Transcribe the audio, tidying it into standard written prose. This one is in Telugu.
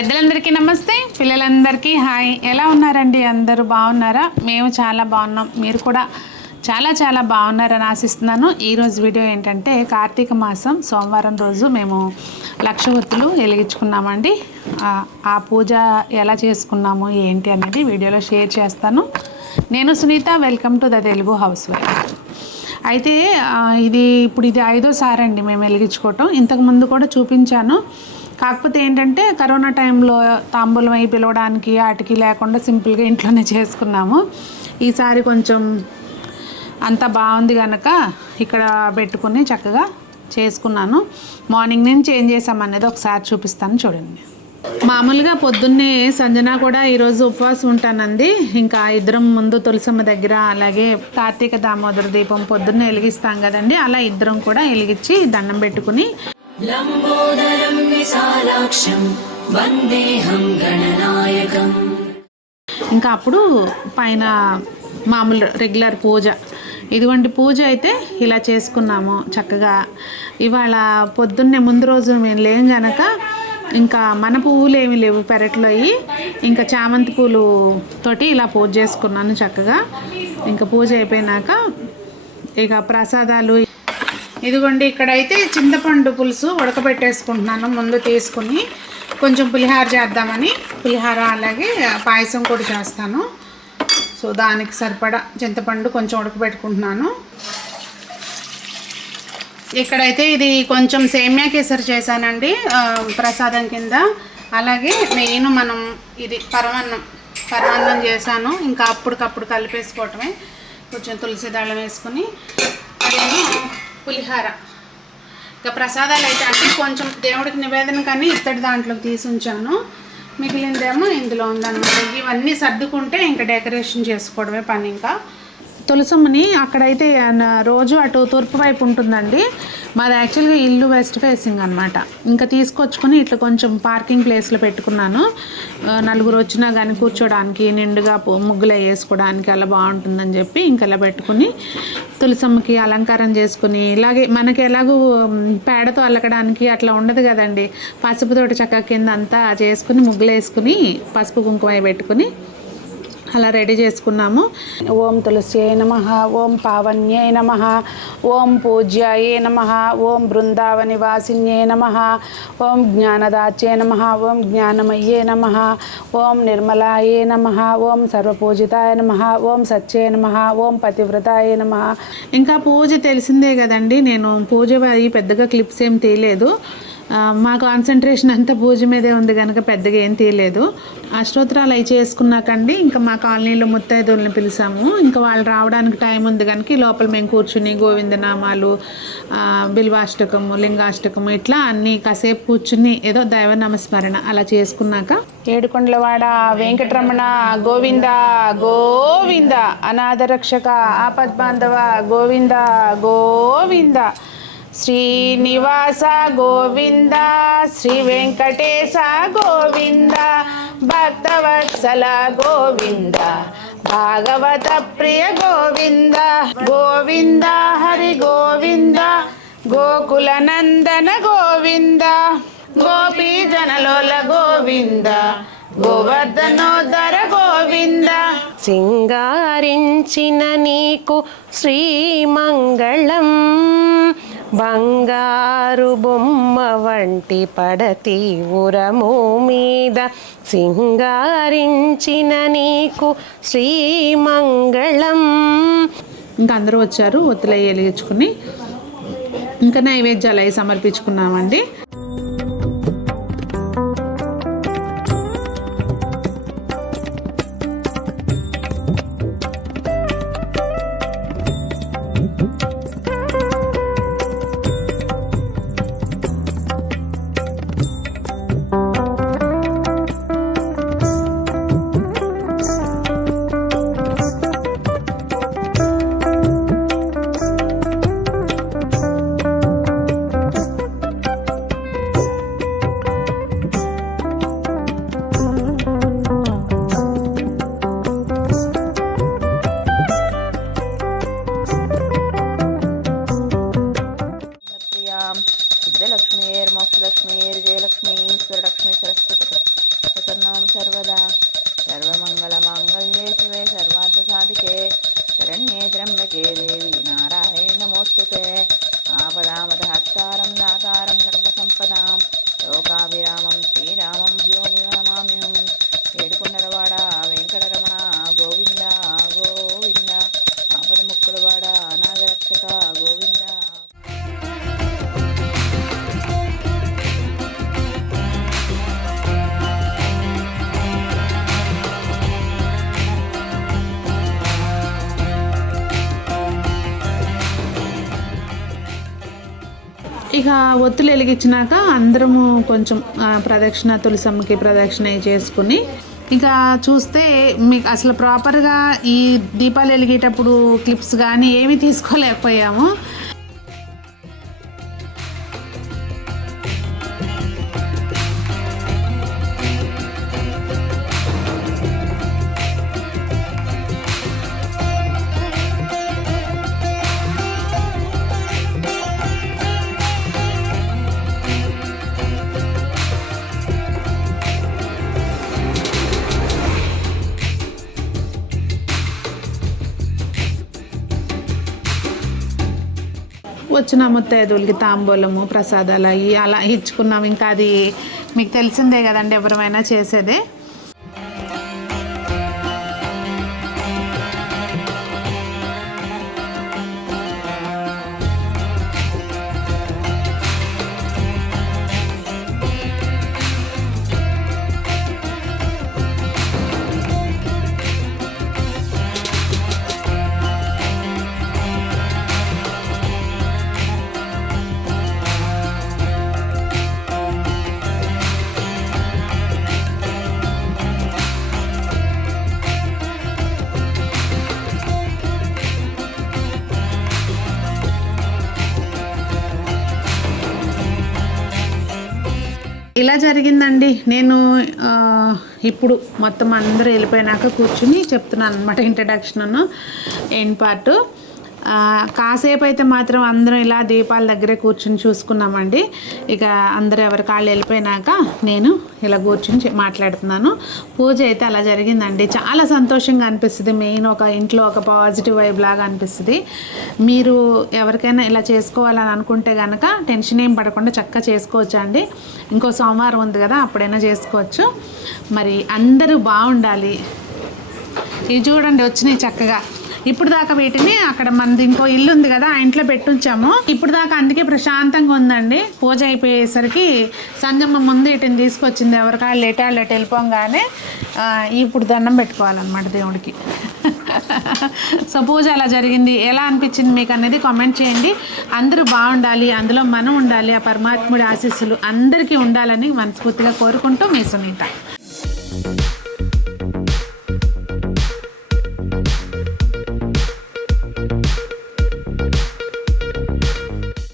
పెద్దలందరికీ నమస్తే, పిల్లలందరికీ హాయ్. ఎలా ఉన్నారండి? అందరూ బాగున్నారా? మేము చాలా బాగున్నాం. మీరు కూడా చాలా చాలా బాగున్నారని ఆశిస్తున్నాను. ఈరోజు వీడియో ఏంటంటే కార్తీక మాసం సోమవారం రోజు మేము లక్ష ఒత్తులు వెలిగించుకున్నామండి. ఆ పూజ ఎలా చేసుకున్నాము ఏంటి అనేది వీడియోలో షేర్ చేస్తాను. నేను Sunitha, welcome to the Telugu housewife. అయితే ఇది 5వ అండి మేము వెలిగించుకోవటం. ఇంతకుముందు కూడా చూపించాను. కాకపోతే ఏంటంటే కరోనా టైంలో తాంబూలం అయి పిలవడానికి వాటికి లేకుండా సింపుల్గా ఇంట్లోనే చేసుకున్నాము. ఈసారి కొంచెం అంత బాగుంది కనుక ఇక్కడ పెట్టుకుని చక్కగా చేసుకున్నాను. మార్నింగ్ నుంచి ఏం చేసామనేది ఒకసారి చూపిస్తాను, చూడండి. మామూలుగా పొద్దున్నే సంజన కూడా ఈరోజు ఉపవాసం ఉంటానంది. ఇంకా ఇద్దరం ముందు తులసమ్మ దగ్గర, అలాగే కార్తీక దామోదర దీపం పొద్దున్నే వెలిగిస్తాం కదండి, అలా ఇద్దరం కూడా వెలిగించి దండం పెట్టుకుని లంబోదరం విశాలాక్షం వందేహం గణనాయకం. ఇంకా అప్పుడు పైన మామూలు రెగ్యులర్ పూజ, ఇటువంటి పూజ అయితే ఇలా చేసుకున్నాము చక్కగా. ఇవాళ పొద్దున్నే ముందు రోజు మేము లేం గనక ఇంకా మన పువ్వులు ఏమి లేవు పెరట్లో అయ్యి, ఇంకా చామంతి పూలు తోటి ఇలా పూజ చేసుకున్నాను చక్కగా. ఇంకా పూజ అయిపోయినాక ఇక ప్రసాదాలు ఇదిగోండి. ఇక్కడైతే చింతపండు పులుసు ఉడకబెట్టేసుకుంటున్నాను ముందు తీసుకుని. కొంచెం పులిహార చేద్దామని పులిహార, అలాగే పాయసం కూడా చేస్తాను. సో దానికి సరిపడా చింతపండు కొంచెం ఉడకబెట్టుకుంటున్నాను. ఇక్కడైతే ఇది కొంచెం సేమ్యా కేసరి చేశానండి ప్రసాదం కింద. అలాగే మనం ఇది పరమాన్నం చేశాను. ఇంకా అప్పటికప్పుడు కలిపేసుకోవటమే. కొంచెం తులసి దళం వేసుకుని అదేమో పులిహార. ఇంకా ప్రసాదాలు అయితే అంటే కొంచెం దేవుడికి నివేదన కానీ ఇత్తడి దాంట్లోకి తీసి ఉంచాను, మిగిలిందేమో ఇందులో ఉందన్నమాట. ఇవన్నీ సర్దుకుంటే ఇంకా డెకరేషన్ చేసుకోవడమే పని. ఇంకా తులసమ్మని అక్కడైతే రోజు అటు తూర్పు వైపు ఉంటుందండి. మాది యాక్చువల్గా ఇల్లు వెస్ట్ ఫేసింగ్ అనమాట. ఇంకా తీసుకొచ్చుకొని ఇట్లా కొంచెం పార్కింగ్ ప్లేస్లో పెట్టుకున్నాను. నలుగురు వచ్చినా కానీ కూర్చోడానికి, నిండుగా ముగ్గులు వేసుకోవడానికి అలా బాగుంటుందని చెప్పి ఇంకా అలా పెట్టుకుని తులసమ్మకి అలంకారం చేసుకుని, ఇలాగే మనకి ఎలాగూ పేడతో అల్లకడానికి అట్లా ఉండదు కదండి, పసుపుతోటి చక్కగా కింద అంతా చేసుకుని ముగ్గులు వేసుకుని పసుపు కుంకుమ పెట్టుకుని అలా రెడీ చేసుకున్నాము. ఓం తులస్యై నమః, ఓం పావన్యై నమః, ఓం పూజ్యాయే నమః, ఓం బృందావని వాసిన్యై నమః, ఓం జ్ఞానదాచ్యై నమః, ఓం జ్ఞానమయ్యే నమః, ఓం నిర్మలాయే నమః, ఓం సర్వపూజితాయ నమః, ఓం సత్యై నమః, ఓం పతివ్రతాయ నమః. ఇంకా పూజ తెలిసిందే కదండి, నేను పూజ పెద్దగా క్లిప్స్ ఏం తీయలేదు. మా కాన్సన్ట్రేషన్ అంతా పూజ మీదే ఉంది కనుక పెద్దగా ఏం తీయలేదు. అష్టోత్తరాలు అవి చేసుకున్నాకండి ఇంకా మా కాలనీలో ముత్తైదువులను పిలిచాము. ఇంకా వాళ్ళు రావడానికి టైం ఉంది కనుక లోపల మేము కూర్చుని గోవిందనామాలు, బిల్వాష్టకము, లింగాష్టకము ఇట్లా అన్నీ కాసేపు కూర్చుని ఏదో దైవ నామస్మరణ అలా చేసుకున్నాక ఏడుకొండలవాడ వెంకటరమణ గోవింద గోవింద, అనాథరక్షక ఆపద్బాంధవ గోవింద గోవింద, శ్రీనివాస గోవింద, శ్రీ వెంకటేశ గోవింద, భక్తవత్సల గోవింద, భాగవత ప్రియ గోవింద గోవింద, హరి గోవింద, గోకుల నందన గోవింద, గోపీ జనలోల గోవింద, గోవర్ధనోద్ధర గోవింద. సింగారించిన నీకు శ్రీమంగళం, బంగారు బొమ్మ వంటి పడతి ఉరము మీద, సింగారించిన నీకు శ్రీమంగళం. ఇంకా అందరూ వచ్చారు, ఒత్తులై వెలిగించుకుని ఇంకా నైవేద్యాలు అవి సమర్పించుకున్నామండి. ప్రసన్నం సర్వదా సర్వమంగళమాంగళ్యే శివే సర్వార్థసాధికే శరణ్యే త్ర్యంబకే దేవి నారాయణి నమోస్తుతే ఆపదామపహర్తారం దాతారం సర్వసంపదాం లోకాభిరామం శ్రీరామం నమామ్యహం. ఏడుకొండలవాడ వెంకటరమణ గోవింద గోవింద ఆపద ముక్కులవాడ అనాథరక్షక గోవింద. ఇక ఒత్తులు వెలిగించినాక అందరము కొంచెం ప్రదక్షిణ తులసమ్మకి ప్రదక్షిణ చేసుకుని ఇక చూస్తే మీకు అసలు ప్రాపర్గా ఈ దీపాలు వెలిగేటప్పుడు క్లిప్స్ కానీ ఏమీ తీసుకోలేకపోయాము. వచ్చిన ముత్తైదులకి తాంబూలము ప్రసాదాలు అవి అలా ఇచ్చుకున్నాం. ఇంకా అది మీకు తెలిసిందే కదండి, ఎవరైనా చేసేదే. ఇలా జరిగిందండి. నేను ఇప్పుడు మొత్తం అందరూ వెళ్ళిపోయినాక కూర్చుని చెప్తున్నాను అనమాట ఇంట్రడక్షన్ ఎండ్ పార్ట్. కాసేపు అయితే మాత్రం అందరం ఇలా దీపాల దగ్గరే కూర్చుని చూసుకున్నామండి. ఇక అందరూ ఎవరి కాళ్ళు వెళ్ళిపోయినాక నేను ఇలా కూర్చుని మాట్లాడుతున్నాను. పూజ అయితే అలా జరిగిందండి. చాలా సంతోషంగా అనిపిస్తుంది. మెయిన్ ఒక ఇంట్లో ఒక పాజిటివ్ వైబ్ లాగా అనిపిస్తుంది. మీరు ఎవరికైనా ఇలా చేసుకోవాలని అనుకుంటే కనుక టెన్షన్ ఏం పడకుండా చక్కగా చేసుకోవచ్చు అండి. ఇంకో సోమవారం ఉంది కదా, అప్పుడైనా చేసుకోవచ్చు. మరి అందరూ బాగుండాలి. ఇవి చూడండి వచ్చినాయి చక్కగా. ఇప్పుడు దాకా వీటిని అక్కడ మనది ఇంకో ఇల్లు ఉంది కదా, ఆ ఇంట్లో పెట్టుంచాము. ఇప్పుడు దాకా అందుకే ప్రశాంతంగా ఉందండి. పూజ అయిపోయేసరికి సంగమ్మ ముందు వీటిని తీసుకొచ్చింది. ఎవరికాళ్ళు ఎటు వెళ్ళిపోగానే ఇప్పుడు దండం పెట్టుకోవాలన్నమాట దేవుడికి. సో పూజ అలా జరిగింది. ఎలా అనిపించింది మీకు అనేది కామెంట్ చేయండి. అందరూ బాగుండాలి, అందులో మనం ఉండాలి. ఆ పరమాత్ముడి ఆశీస్సులు అందరికీ ఉండాలని మనస్ఫూర్తిగా కోరుకుంటూ మీ సునీత.